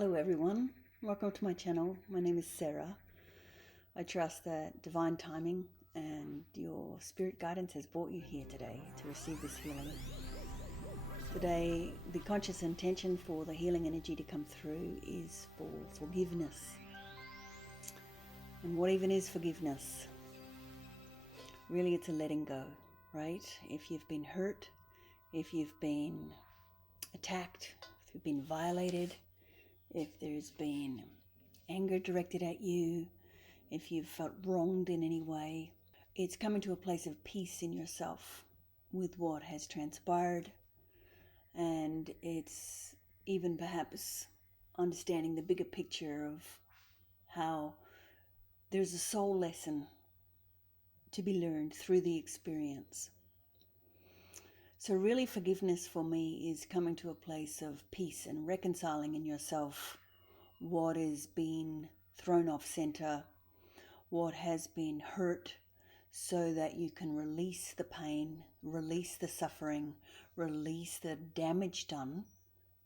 Hello everyone, welcome to my channel. My name is Sarah. I trust that divine timing and your spirit guidance has brought you here today to receive this healing. Today, the conscious intention for the healing energy to come through is for forgiveness. And what even is forgiveness? Really, it's a letting go, right? If you've been hurt, if you've been attacked, if you've been violated, if there's been anger directed at you, if you've felt wronged in any way, it's coming to a place of peace in yourself with what has transpired. And it's even perhaps understanding the bigger picture of how there's a soul lesson to be learned through the experience. So really, forgiveness for me is coming to a place of peace and reconciling in yourself what is being thrown off center, what has been hurt, so that you can release the pain, release the suffering, release the damage done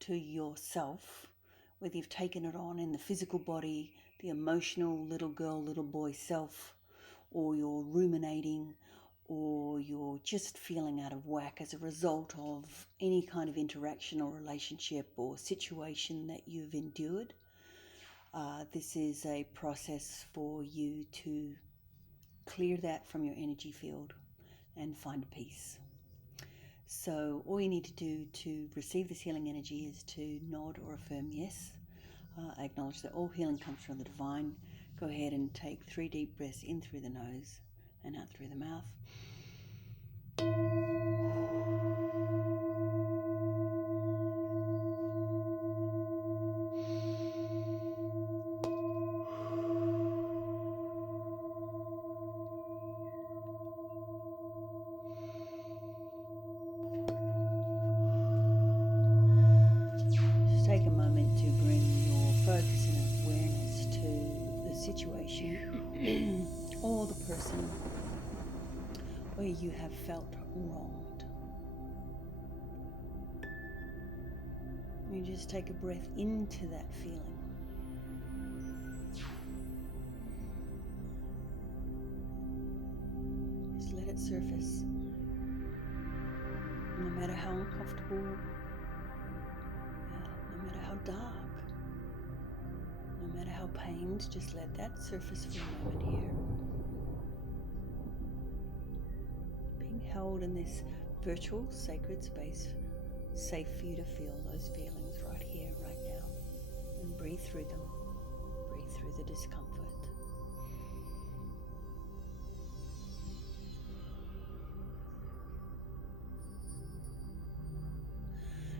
to yourself, whether you've taken it on in the physical body, the emotional little girl, little boy self, or you're ruminating, or you're just feeling out of whack as a result of any kind of interaction or relationship or situation that you've endured. This is a process for you to clear that from your energy field and find peace. So all you need to do to receive this healing energy is to nod or affirm yes. Acknowledge that all healing comes from the divine. Go ahead and take 3 deep breaths in through the nose and out through the mouth. Just take a moment to bring your focus and awareness to the situation or the person where you have felt wronged. You just take a breath into that feeling. Just let it surface. No matter how uncomfortable, no matter how dark, no matter how pained, just let that surface for a moment here. Being held in this virtual sacred space, safe for you to feel those feelings right here, right now. And breathe through them. Breathe through the discomfort.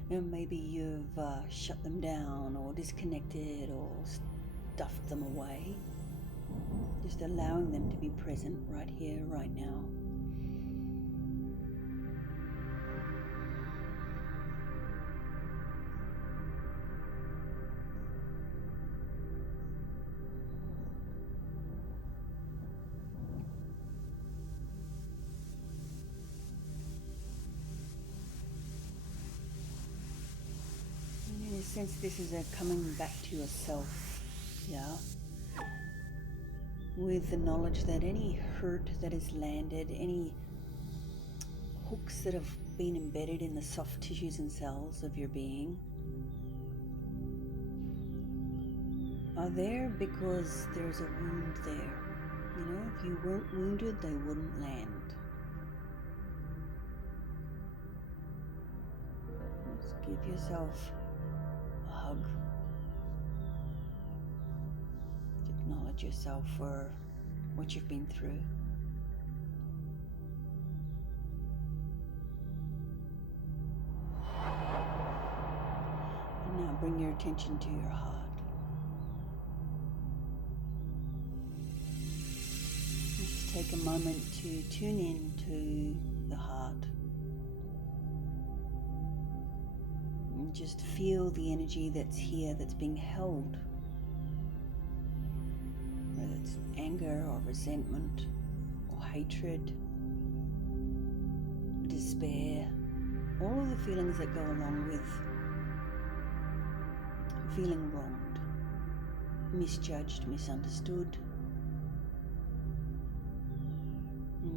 Maybe you've shut them down or disconnected or stuffed them away. Just allowing them to be present right here, right now. In a sense, this is a coming back to yourself, with the knowledge that any hurt that has landed, any hooks that have been embedded in the soft tissues and cells of your being, are there because there's a wound there. If you weren't wounded, they wouldn't land. Just give yourself a hug. Acknowledge yourself for what you've been through. And now bring your attention to your heart. And just take a moment to tune in to the heart. And just feel the energy that's here, that's being held. Whether it's anger or resentment or hatred, despair, all of the feelings that go along with feeling wronged, misjudged, misunderstood.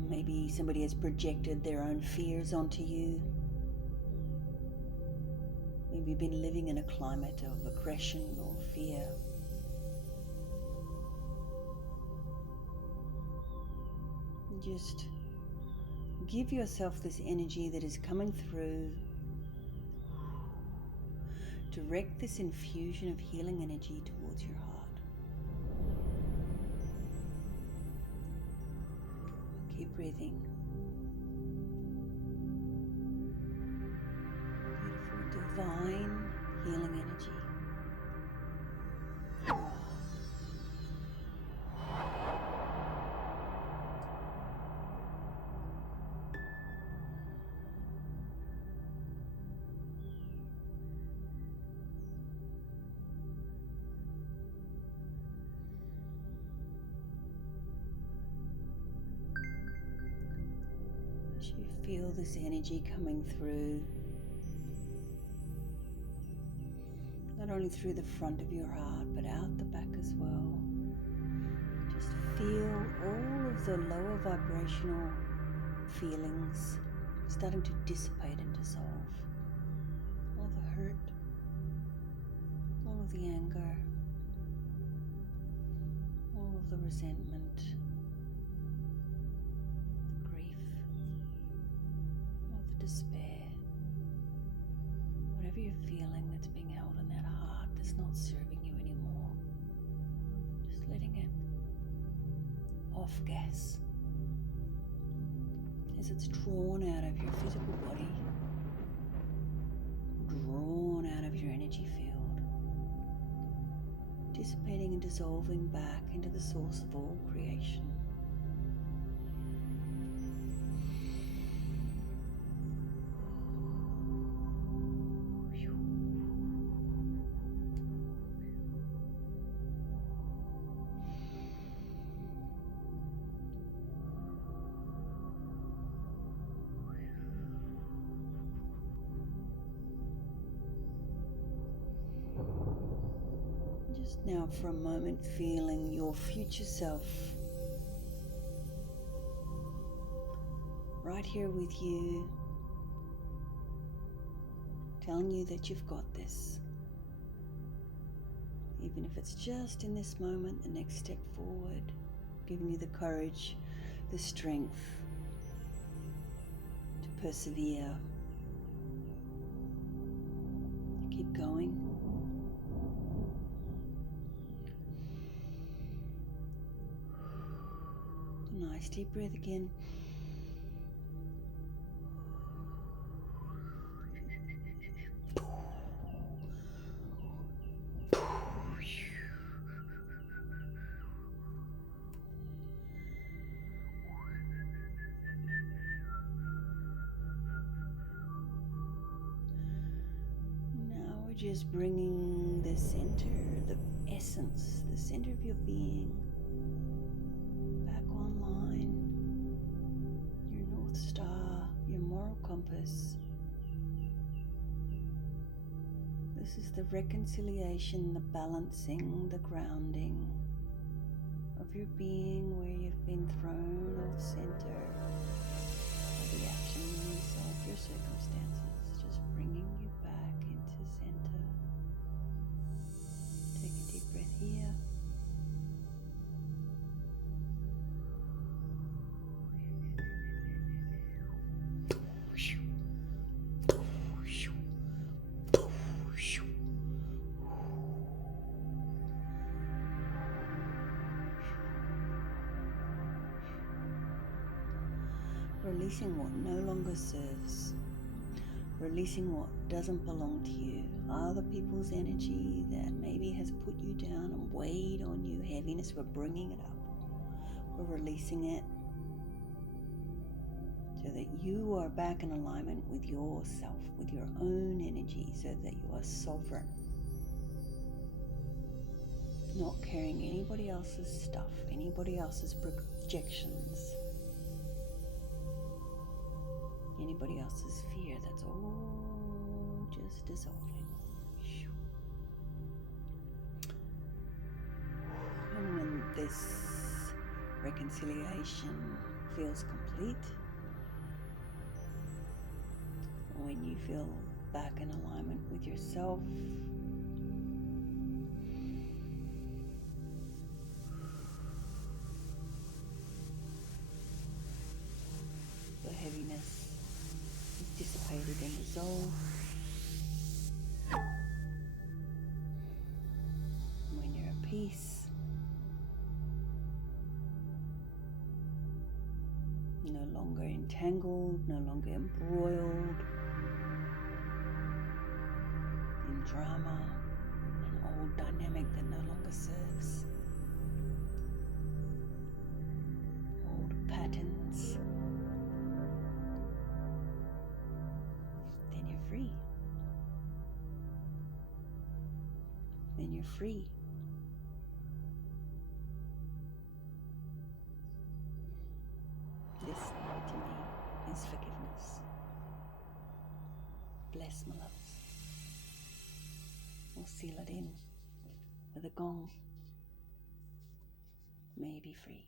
Maybe somebody has projected their own fears onto you. Maybe you've been living in a climate of aggression or fear. Just give yourself this energy that is coming through. Direct this infusion of healing energy towards your heart. Keep breathing. Beautiful, divine healing energy. As you feel this energy coming through, not only through the front of your heart, but out the back as well. Just feel all of the lower vibrational feelings starting to dissipate and dissolve. All the hurt, all of the anger, all of the resentment, the grief, all the despair. Whatever you're feeling that's being held in that heart that's not serving you anymore, just letting it off gas as it's drawn out of your physical body, drawn out of your energy field, dissipating and dissolving back into the source of all creation. Just now for a moment feeling your future self right here with you, telling you that you've got this. Even if it's just in this moment, the next step forward, giving you the courage, the strength to persevere, to keep going. Nice deep breath again. Now we're just bringing the center, the essence, the center of your being back online. Your North Star, your moral compass. This is the reconciliation, the balancing, the grounding of your being where you've been thrown off center by the actions of your circumstances. Just bringing you back into center. Take a deep breath here. Releasing what no longer serves. Releasing what doesn't belong to you. Other people's energy that maybe has put you down and weighed on you. Heaviness, we're bringing it up. We're releasing it so that you are back in alignment with yourself, with your own energy, so that you are sovereign. Not carrying anybody else's stuff, anybody else's projections, anybody else's fear. That's all just dissolving. this reconciliation feels complete, when you feel back in alignment with yourself, the heaviness is dissipated and dissolved. When you're at peace, no longer entangled, no longer embroiled in drama, an old dynamic that no longer serves, old patterns, then you're free. Then you're free. This, to me, is forgiveness. Bless, my loves. We'll seal it in with a gong. May you be free.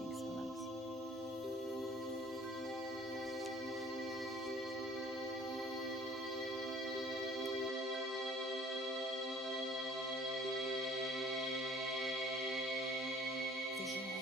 Thanks, my loves. Vision.